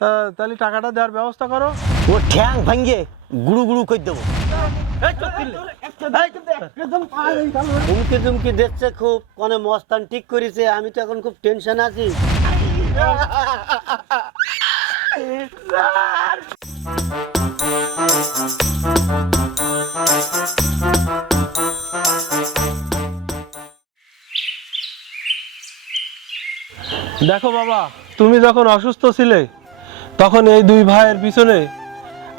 তাহলে টাকাটা দেওয়ার ব্যবস্থা করো। ও ঠ্যাং ভাঙ্গে গুড়ু গুড়ু করে দেবো। হুমকি টুমকি দেখছে খুব, কোনে মস্তান ঠিক করেছে, আমি তো এখন খুব টেনশন আছি। দেখো বাবা, তুমি যখন অসুস্থ ছিলে তখন এই দুই ভাইয়ের পিছনে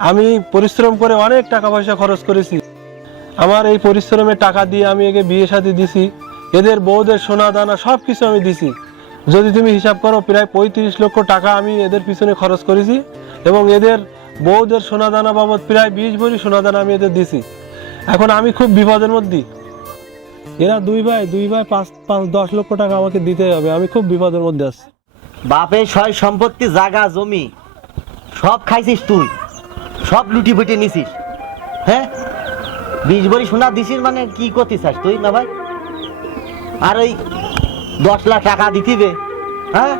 আমি পরিশ্রম করে অনেক টাকা পয়সা খরচ করেছি। আমার এই পরিশ্রমের টাকা দিয়ে আমি একে বিয়ে শাদী দিছি, এদের বউদের সোনা দানা সব কিছু আমি দিছি। যদি তুমি হিসাব করো, প্রায় 35 লক্ষ টাকা আমি এদের পিছনে খরচ করেছি এবং এদের বউদের সোনা দানা বাবদ প্রায় 20 ভরি সোনা দানা আমি এদের দিছি। এখন আমি খুব বিপদের মধ্যে। এরা দুই ভাই 5-10 লক্ষ টাকা আমাকে দিতে হবে, আমি খুব বিপদের মধ্যে আছি। বাপের সয় সম্পত্তি, জায়গা জমি সব খাইছিস তুই, সব লুটি ফুটি নিছিস। হ্যাঁ, 20 ভরি সোনা দিছিস মানে কি করতে চাস তুই না ভাই? আর ওই 10 লাখ টাকা দিতিবে, হ্যাঁ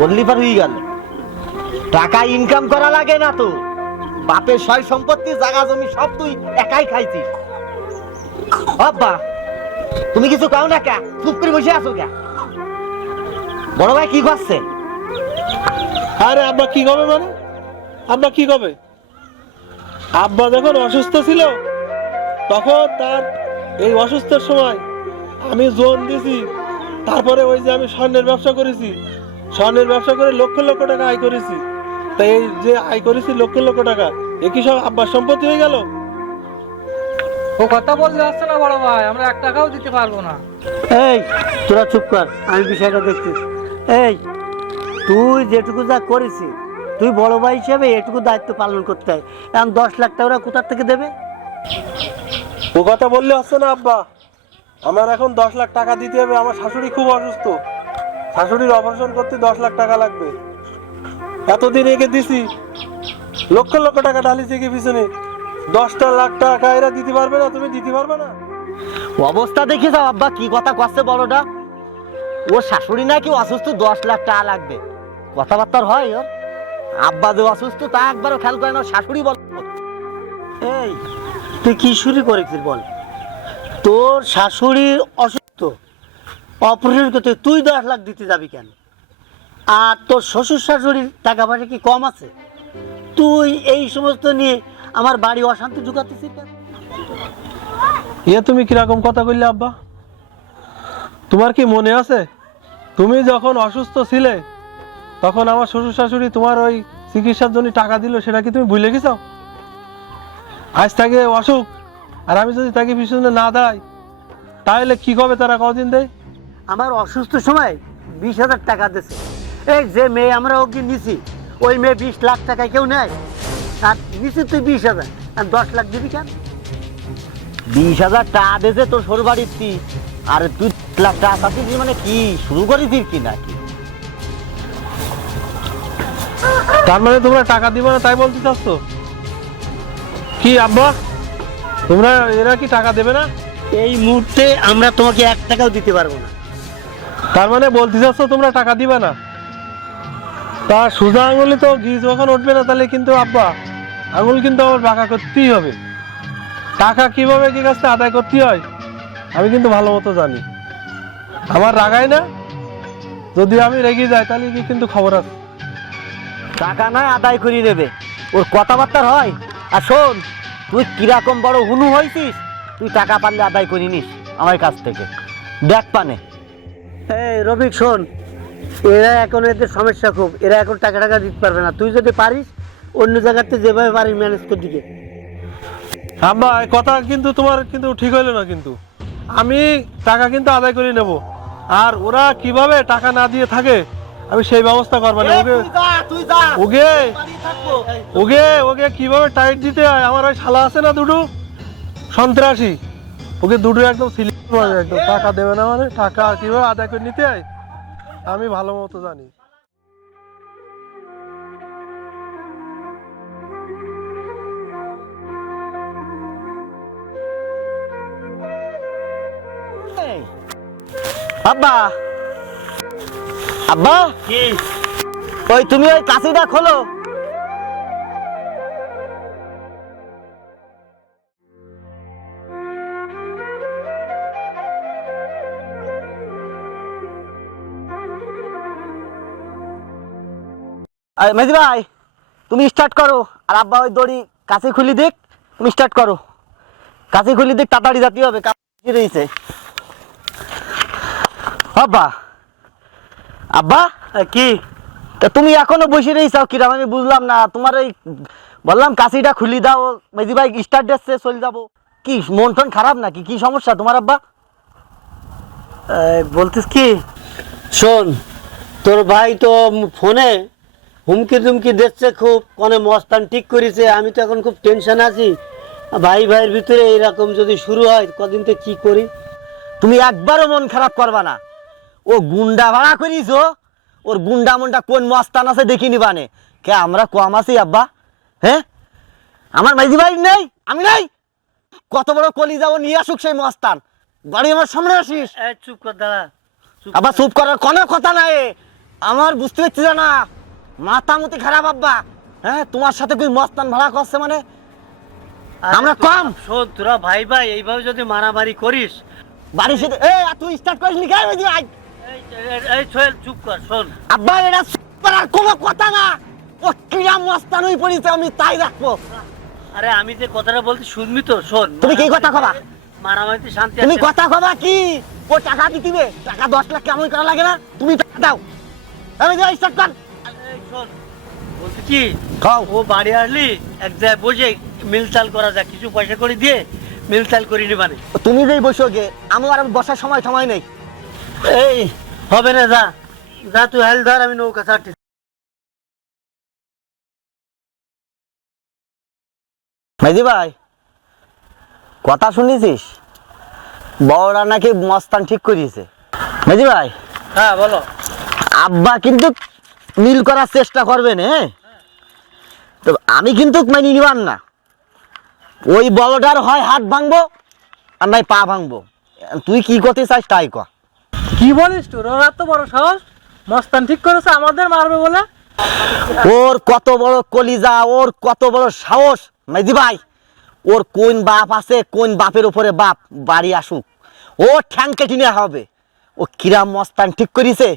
বললি পার হয়ে গেল। টাকা ইনকাম করা লাগে না তো, বাপের সয় সম্পত্তি, জায়গা জমি সব তুই একাই খাইছিস। আব্বা তুমি কিছু কাও না, কে চুপ করে বসে আছো কে? বড় ভাই কি করছে? আরে আব্বা কি কবে মানে? আব্বা কি কবে? আব্বা যখন অসুস্থ ছিল তখন তার এই অসুস্থের সময় আমি জোন দিছি, তারপরে ওই যে আমি স্বর্ণের ব্যবসা করেছি, স্বর্ণের ব্যবসা করে লক্ষ লক্ষ টাকা আয় করেছি। তাই এই যে আয় করেছি লক্ষ লক্ষ টাকা, এ কি সব আব্বার সম্পত্তি হয়ে গেল? ও কথা বলতে আসছে না বড় ভাই, আমরা 1 টাকাও দিতে পারবো না। এই তোরা চুপ কর, আমি বিষয়টা দেখছি। এই তুই যেটুকু যা করেছিস, তুই বড় ভাই হিসেবে এটুকু দায়িত্ব পালন করতে হয়। এখন 10 লাখ টাকা ওরা কোথার থেকে দেবে? ও কথা বললে হচ্ছে না আব্বা, আমার এখন 10 লাখ টাকা দিতে হবে। আমার শাশুড়ি খুব অসুস্থ, শাশুড়ির অপারেশন করতে 10 লাখ টাকা লাগবে। এতদিন একে দিছি, লক্ষ লক্ষ টাকা ঢালিছি কি পিছনে, 10টা লাখ টাকা এরা দিতে পারবে না? তুমি দিতে পারবে না? অবস্থা দেখে যাও আব্বা, কি কথা কচ্ছে বড়টা। ওর শাশুড়ি নাকি অসুস্থ, 10 লাখ টাকা লাগবে। কথাবার্তার হয় ওর? আব্বা যে অসুস্থ তা একবারও খেয়াল করে না, শাশুড়ি বল। এই তুই কি শুরু করেছিস বল? তোর শাশুড়ি অসুস্থ, অপারেশন করতে তুই 10 লাখ দিতে যাবি কেন? আর তোর শ্বশুর শাশুড়ির টাকা পয়সা কি কম আছে? তুই এই সমস্ত নিয়ে আমার বাড়ি অশান্তি ঢুকাতেছিস কেন? তুমি কিরকম কথা কইলে আব্বা? তোমার কি মনে আছে তুমি যখন অসুস্থ ছিলে তখন আমার শ্বশুর শাশুড়ি তোমার ওই চিকিৎসার জন্য টাকা দিল, সেটা কি তুমি ভুলে গেছো? আজ তাকে অসুখ, আর আমি যদি তাকে পিছনে না দেয় তাহলে কি হবে? তারা কদিন দেয়? আমার অসুস্থ সময় 20,000 টাকা দিয়েছে। এই যে মেয়ে আমরা ওকে নিছি, ওই মেয়ে 20 লাখ টাকায় কেউ নেয়? আর নিছি তুই 20,000, আর 10 লাখ দিবি কেন? 20,000 টাকা দিয়েছে তোর শ্বশুর বাড়ির, আর তুই 10 লাখ টাকা পাচ্ছিস মানে কি শুরু করেছিস কি নাকি? তার মানে তোমরা টাকা দিবে না তাই বলতে চাচ্ছ কি আব্বা? তোমরা এরা কি টাকা দেবে না? এই মুহূর্তে আমরা তোমাকে 1 টাকাও দিতে পারবো না। তার মানে বলতে চাচ্ছ তোমরা টাকা দিবে না? তা সোজা আঙুলে তো ঘি যখন উঠবে না, তাহলে কিন্তু আব্বা আঙুল কিন্তু আমার বাঁকা করতেই হবে। টাকা কিভাবে কি কাছে আদায় করতে হয় আমি কিন্তু ভালো মতো জানি। আমার রাগাই না, যদি আমি রেগে যাই তাহলে কি কিন্তু খবর আছে। টাকা নয় আদায় করে নেবে, ওর কথাবার্তার হয়? আর শোন, তুই কিরকম বড় হুনু হয়েছিস, তুই টাকা পারলে আদায় করে নিস আমার কাছ থেকে, দেখ পানে। এই রফিক শোন, এরা এখন এদের সমস্যা খুব, এরা এখন টাকা টাকা দিতে পারবে না। তুই যদি পারিস অন্য জায়গাতে যেভাবে পারিস ম্যানেজ করে দিকে। আব্বা এই কথা কিন্তু তোমার কিন্তু ঠিক হইলো না, কিন্তু আমি টাকা কিন্তু আদায় করে নেব। আর ওরা কিভাবে টাকা না দিয়ে থাকে আমি সেই ব্যবস্থা করবো না। ওকে ওকে ওকে কিভাবে টাইট দিতে হয়, আমার ওই শালা আছে না দুটো সন্ত্রাসী, ওকে দুটো একদম সিলিপ একদম টাকা দেবে না, মানে টাকা কিভাবে আদায় করে নিতে হয় আমি ভালো মতো জানি। আব্বা, আব্বা ওই তুমি ওই কাশিটা খোলো। মেজি ভাই তুমি স্টার্ট করো, আর আব্বা ওই দড়ি কাছে খুলি দিক, তুমি স্টার্ট করো, কাছে খুলি দিক, তাড়াতাড়ি যেতে হবে, কাছে রয়েছে। আব্বা আব্বা কি তা তুমি এখনো বসে রয়েছাও কিরাম, আমি বুঝলাম না। তোমার ওই বললাম কাশিটা খুলি দাও, মেজি ভাই স্টার্ট দিচ্ছে, চলে যাবো। কি মন টন খারাপ নাকি, কি সমস্যা তোমার আব্বা? বলতিস কি, শোন তোর ভাই তো ফোনে হুমকি তুমকি দিচ্ছে খুব, কোনে মস্তান ঠিক করেছে। আমি তো এখন খুব টেনশন আছি, ভাই ভাইয়ের ভিতরে এইরকম যদি শুরু হয় কদিন তো কি করি। তুমি একবারও মন খারাপ করবা না। ও গুন্ডা ভাড়া করিস, ওর গুন্ডা মুন্ডা কোন মস্তান আছে দেখি নিবানে। কে আমরা কম আছি আব্বা? হ্যাঁ, আমার মাইজি ভাই নেই, আমি নাই। কত বড় কলি যাবো নিয়ে আসুক সেই মস্তান, বাড়ি আমার সামনে আসিস। চুপ কর দাঁড়া, আবার চুপ করার কোনো কথা নাই। আমার বুঝতে পারছি না, মাথা মতি খারাপ আব্বা। হ্যাঁ, তোমার সাথে কি মস্তান ভাড়া করছে মানে? আমরা কম? শোন তোরা ভাই ভাই এইভাবে যদি মারামারি করিস, বাড়ির সাথে তুই স্টার্ট করিস নি, গায়ে ভাই। এই সোহেল চুপ কর। শোন আব্বা, এটা চুপ করার কোনো কথা না। ও কিরা মস্তান হয়ে পড়েছে, আমি তাই রাখবো। আরে আমি যে কথাটা বলছি শুনবি তো? শোন, তুমি কি কথা কবা? মারামারিতে শান্তি তুমি আছে। কথা কবা কি? ও টাকা দিতিবে, টাকা 10 লাখ কেমন করা লাগে না? তুমি টাকা দাও, আমি যাই স্টার্ট কর। এই শোন, বলছি কি, খাও। ও বাড়ি আসলি এক জায়গায় বসে মিলচাল করা যায়, কিছু পয়সা করে দিয়ে মিলচাল করি নিবানে। তুমি যেই বসো গে, আমার আর বসার সময় নেই। এই হবে না, যা যা তুই হেল ধর, আমি নৌকা ছাড়ছি। মেজি ভাই, কথা শুনেছিস? বড়রা নাকি মস্তান ঠিক করিয়েছে। মেজি ভাই, হ্যাঁ বলো। আব্বা কিন্তু মিল করার চেষ্টা করবেন। হ্যাঁ, তো আমি কিন্তু মানি নিবান না। ওই বড়টার হয় হাত ভাঙবো আর নাই পা ভাঙবো। তুই কি করতে চাস তাই কর। কি বলিস তোর? ওর এত বড় সাহস, মস্তান ঠিক করেছে আমাদের মারবে বলে? ওর কত বড় কলিজা, ওর কত বড় সাহস। মেজি ভাই, ওর কোন বাপ আছে, কোন বাপের উপরে বাপ, বাড়ি আসুক, ও ঠ্যাং কেটে নেওয়া হবে। ও কিরাম মস্তান ঠিক করিছে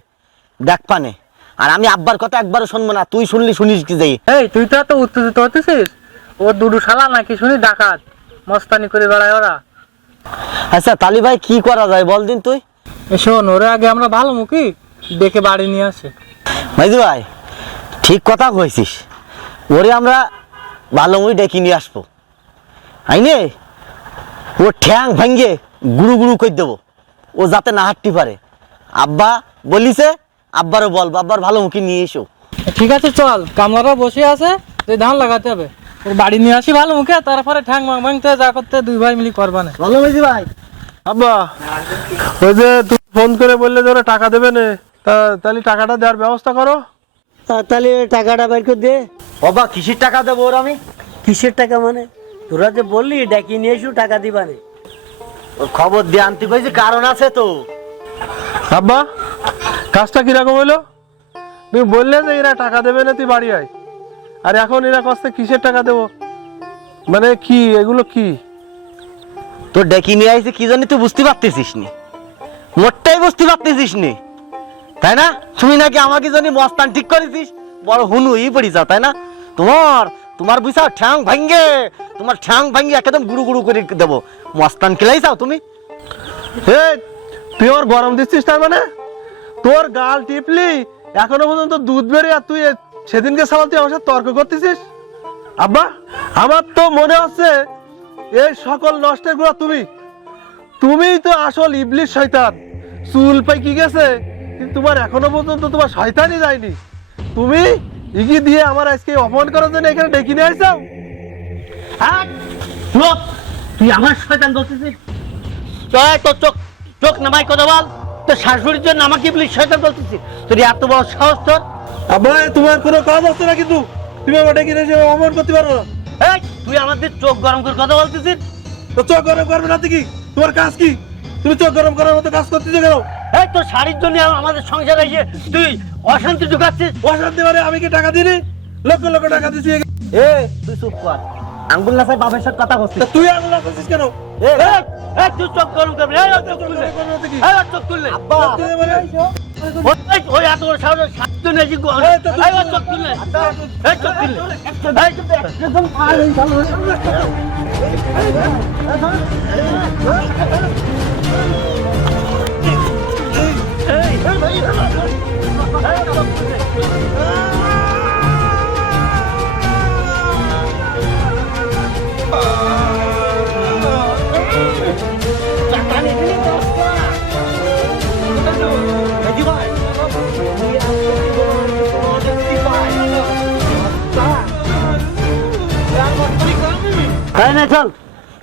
দেখ পানে। আর আমি আব্বার কথা একবারও শুনবো না। তুই শুনলি শুনিস কি যাই। এই তুই তো এত উত্তেজিত হতেছিস। ও দুডু শালা নাকি শুনি ডাকাত, মস্তানি করে বেড়ায় ওরা। আচ্ছা তালি ভাই, কি করা যায় বল দিন তুই। শোন, ওরে আগে আমরা ভালো মুখী ডেকে বাড়ি নিয়ে আসে। মেজি ভাই, ঠিক কথা কইছিস। ওরে আমরা ভালো মুই ডেকে নিয়ে আসবো, আইনে ও ঠ্যাং ভাঙ্গে গুরু গুরু করে দেবো, ও যাতে না হাঁটতে পারে। আব্বা বলিছে, আব্বারও বল, আব্বার ভালো মুখে নিয়ে এসো। ঠিক আছে চল, কামলারা বসে আছে, তুই ধান লাগাতে হবে। ওর বাড়ি নিয়ে আসি ভালো মুখে, তারপরে ঠ্যাং ভাঙতে যা করতে দুই ভাই মিলি করবা না। বলো মেজি ভাই। আব্বা, ওই যে তুমি ফোন করে বললে যে ওরা টাকা দেবে না, তাহলে টাকাটা দেওয়ার ব্যবস্থা করো। তাহলে টাকাটা বের করে দে। বাবা, কিসের টাকা দেবো ওর আমি? কিসের টাকা মানে? তোরা যে বললি ডাকি নিয়ে এসো টাকা দিবানে। ওর খবর দিয়ে আনতে কইছি, কারণ আছে তো। আব্বা, কাজটা কিরকম হলো? তুমি বললে যে এরা টাকা দেবে না, তুই বাড়ি আয়, আর এখন এরা কষ্ট কিসের টাকা দেবো? মানে কি এগুলো কি? তোর ডেকে নিয়ে আইছে কি জানি, তুই বুঝতে পারতেছিস নি, মোটটাই বুঝতে পারতেছিস নি, তাই না? তুমি নাকি আমাকে জানি মস্তান ঠিক করেছিস, বড় হুনু ই পড়ি যাও, তাই না? তোমার বুঝাও ঠ্যাং ভাঙ্গে, তোমার ঠ্যাং ভাঙ্গে একদম গুরু গুরু করে দেবো। মস্তান খেলাই যাও তুমি। তুই ওর গরম দিচ্ছিস তার মানে? তোর গাল টিপলি এখনো পর্যন্ত দুধ বেরিয়ে, আর তুই সেদিনকে সকাল তুই আমার সাথে তর্ক করতেছিস? আব্বা, আমার তো মনে হচ্ছে এই সকল নষ্টের গুণা তুমিই তো আসল ইবলিশ শয়তান। চুল পাই কি গেছে, কিন্তু তোমার এখনো পর্যন্ত তোমার শয়তানই যায়নি। তুমি ইগি দিয়ে আমার আজকে অপমান করার জন্য এখানে ডেকে নিয়ে আসছো। তুই আমার শয়তান বলতেছিস? তোর চোখ নামাই কথা বল। তোর শাশুড়ির জন্য আমাকে বলিস শয়তান বলতেছিস? তোর এত বড় সাহস তোর? আব্বা, তোমার কোনো কাজ হচ্ছে না, কিন্তু তুমি আমার ডেকে নিয়ে এসে অপমান করতে পারো না। তুই আমাদের চোখ গরম করে কথা বলতেছিস? তো চোখ গরম করবে না কি? তোমার কাজ কি? তুমি চোখ গরম করার মতো কাজ করতেছো কেন? এই তোর শাড়ির জন্য আমাদের সংসারে এসে তুই অশান্তি ঢুকাচ্ছিস। অশান্তি মানে আমি কি টাকা দিনি? লক্ষ লক্ষ টাকা দিছি। এ তুই চুপ কর, আঙ্গুল নাচাই বাপের সাথে কথা বলছিস। তা তুই আঙুল আসছিস কেন? এ, এই তুই চোখ গরম করবি, এই ওর চোখ খুললে, এই ওর চোখ খুললে। আব্বা তুই মানে ওই এত বড় সাহস, শাড়ির জন্য এসে এই ওর চোখ খুললে, এই চোখ খুললে, এই তাই না, চল।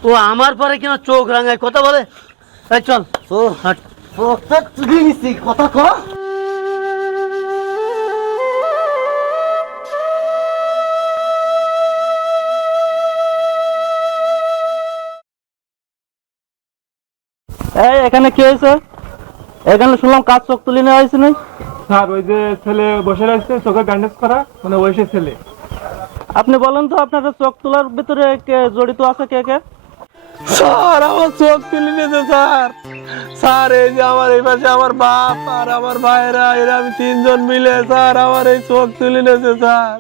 ও আমার পরে কেন চোখ রাঙায় কথা বলে? এই চল। ও হাট ওটা তুই নিছি কথা ক। এই এখানে কি হয়েছে? এখানে শুনলাম কাজ চোখ তুলে নেওয়া হয়েছে নাই? স্যার ওই যে ছেলে বসে রয়েছে চোখে ব্যান্ডেজ করা, মানে ওই সে ছেলে। আপনি বলেন তো আপনার চোখ তোলার ভিতরে কে জড়িত আছে, কে কে? স্যার আমার চোখ তুলে নিয়েছে স্যার। স্যার এই যে আমার এই পাশে আমার বাপ আর আমার ভাইরা, এরা আমি তিনজন মিলে স্যার আমার এই চোখ তুলে নিয়েছে স্যার।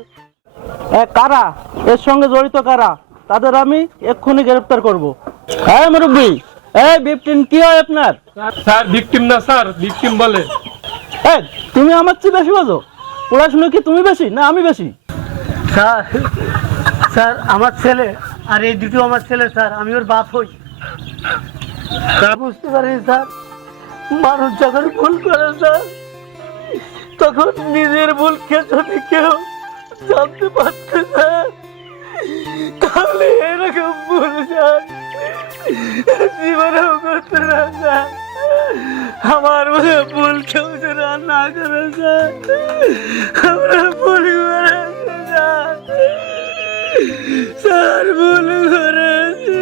কারা এর সঙ্গে জড়িত, কারা? তাদের আমি এক্ষুনি গ্রেফতার করব। হ্যাঁ মুরব্বী, এই বিপটিন কি হয় আপনার? স্যার ভিকটিম না স্যার, ভিকটিম বলে। এই তুমি আমার চেয়ে বেশি বোঝো? পড়াশোনা কি তুমি বেশি না আমি বেশি? স্যার, স্যার আমার ছেলে, আর এই দুটো আমার ছেলে স্যার, আমি ওর বাপ হই। তা বুঝতে পারিনি স্যার, মানুষ যখন ভুল করে স্যার, তখন নিজের ভুল যদি কেউ জানতে পারতে স্যার, তাহলে এরকম ভুল স্যার জীবনেও করতে না স্যার। আমার মনে ভুল কেউ যেন আর না করে স্যার, আমরা ভুল করেছি স্যার, স্যার ভুল করেছি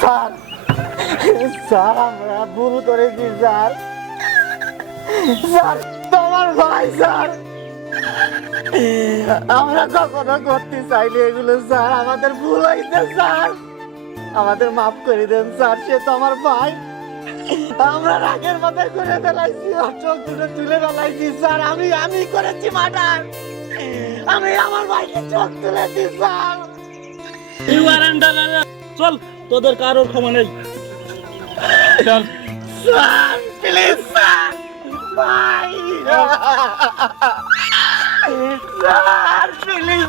স্যার স্যার আমরা ভুল করেছি স্যার। স্যার তোমার ভাই স্যার, আমরা কখনো করতে চাইলে এগুলো স্যার, আমাদের ভুল হয়েছে স্যার, আমাদের মাফ করে দেন স্যার। সে তো আমার ভাই, আমরা রাগের মাথায় করে ফেলাইছি, ওর চোখ দুটো তুলে ফেলাইছি স্যার। আমি করেছি মার্ডার, আমি আমার ভাইকে চোখ তুলেছি স্যার। চল, তোদের কারোর ক্ষমা নেই। চল স্যার প্লিজ স্যার, ভাই স্যার প্লিজ